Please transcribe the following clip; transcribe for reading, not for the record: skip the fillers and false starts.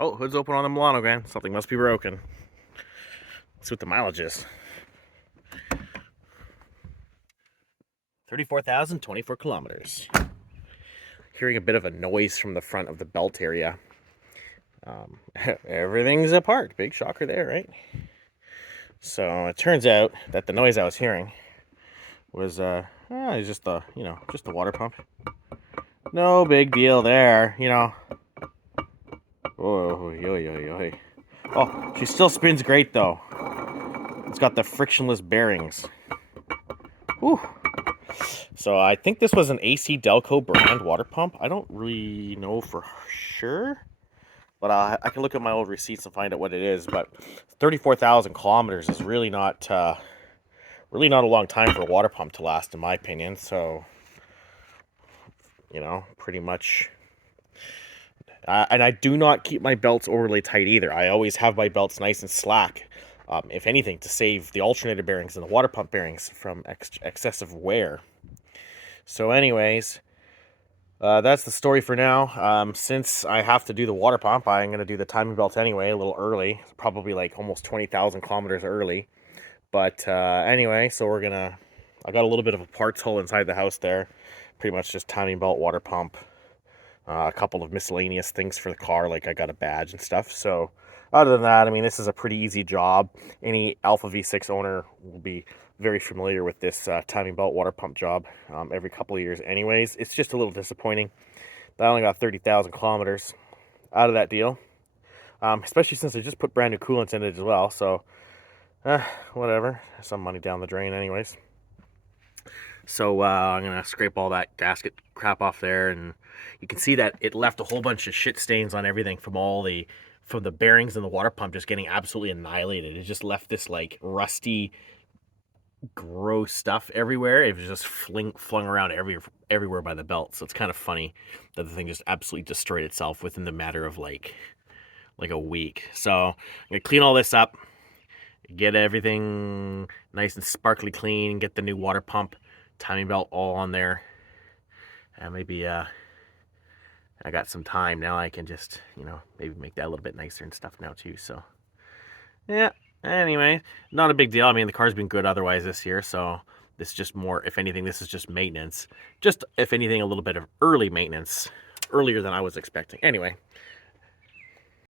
Oh, hood's open on the Milano again. Something must be broken. Let's see what the mileage is. 34,024 kilometers. Hearing a bit of a noise from the front of the belt area. Everything's apart. Big shocker there, right? So it turns out that the noise I was hearing was just the water pump. No big deal there, Oh, Oh, she still spins great though. It's got the frictionless bearings. Whew. So I think this was an AC Delco brand water pump. I don't really know for sure, but I can look at my old receipts and find out what it is. But 34,000 kilometers is really not a long time for a water pump to last, in my opinion. So, pretty much. And I do not keep my belts overly tight either. I always have my belts nice and slack. If anything, to save the alternator bearings and the water pump bearings from excessive wear. So, anyways, that's the story for now. Since I have to do the water pump, I'm going to do the timing belt anyway, a little early. Probably like almost 20,000 kilometers early. But anyway, so I got a little bit of a parts hole inside the house there. Pretty much just timing belt, water pump, a couple of miscellaneous things for the car, like I got a badge and stuff. So other than that, I mean, this is a pretty easy job. Any Alpha V6 owner will be very familiar with this timing belt water pump job every couple of years anyways. It's just a little disappointing that I only got 30,000 kilometers out of that deal, especially since I just put brand new coolant in it as well. So whatever, some money down the drain anyways. So I'm gonna scrape all that gasket crap off there, and you can see that it left a whole bunch of shit stains on everything from the bearings and the water pump just getting absolutely annihilated. It just left this like rusty, gross stuff everywhere. It was just flung around everywhere by the belt. So it's kind of funny that the thing just absolutely destroyed itself within the matter of like a week. So I'm gonna clean all this up, get everything nice and sparkly clean, get the new water pump, timing belt all on there, and maybe I got some time now. I can just maybe make that a little bit nicer and stuff now too. So yeah. Anyway, not a big deal. I mean, the car's been good otherwise this year, so this is just more. If anything, this is just maintenance. Just if anything, a little bit of early maintenance, earlier than I was expecting. Anyway,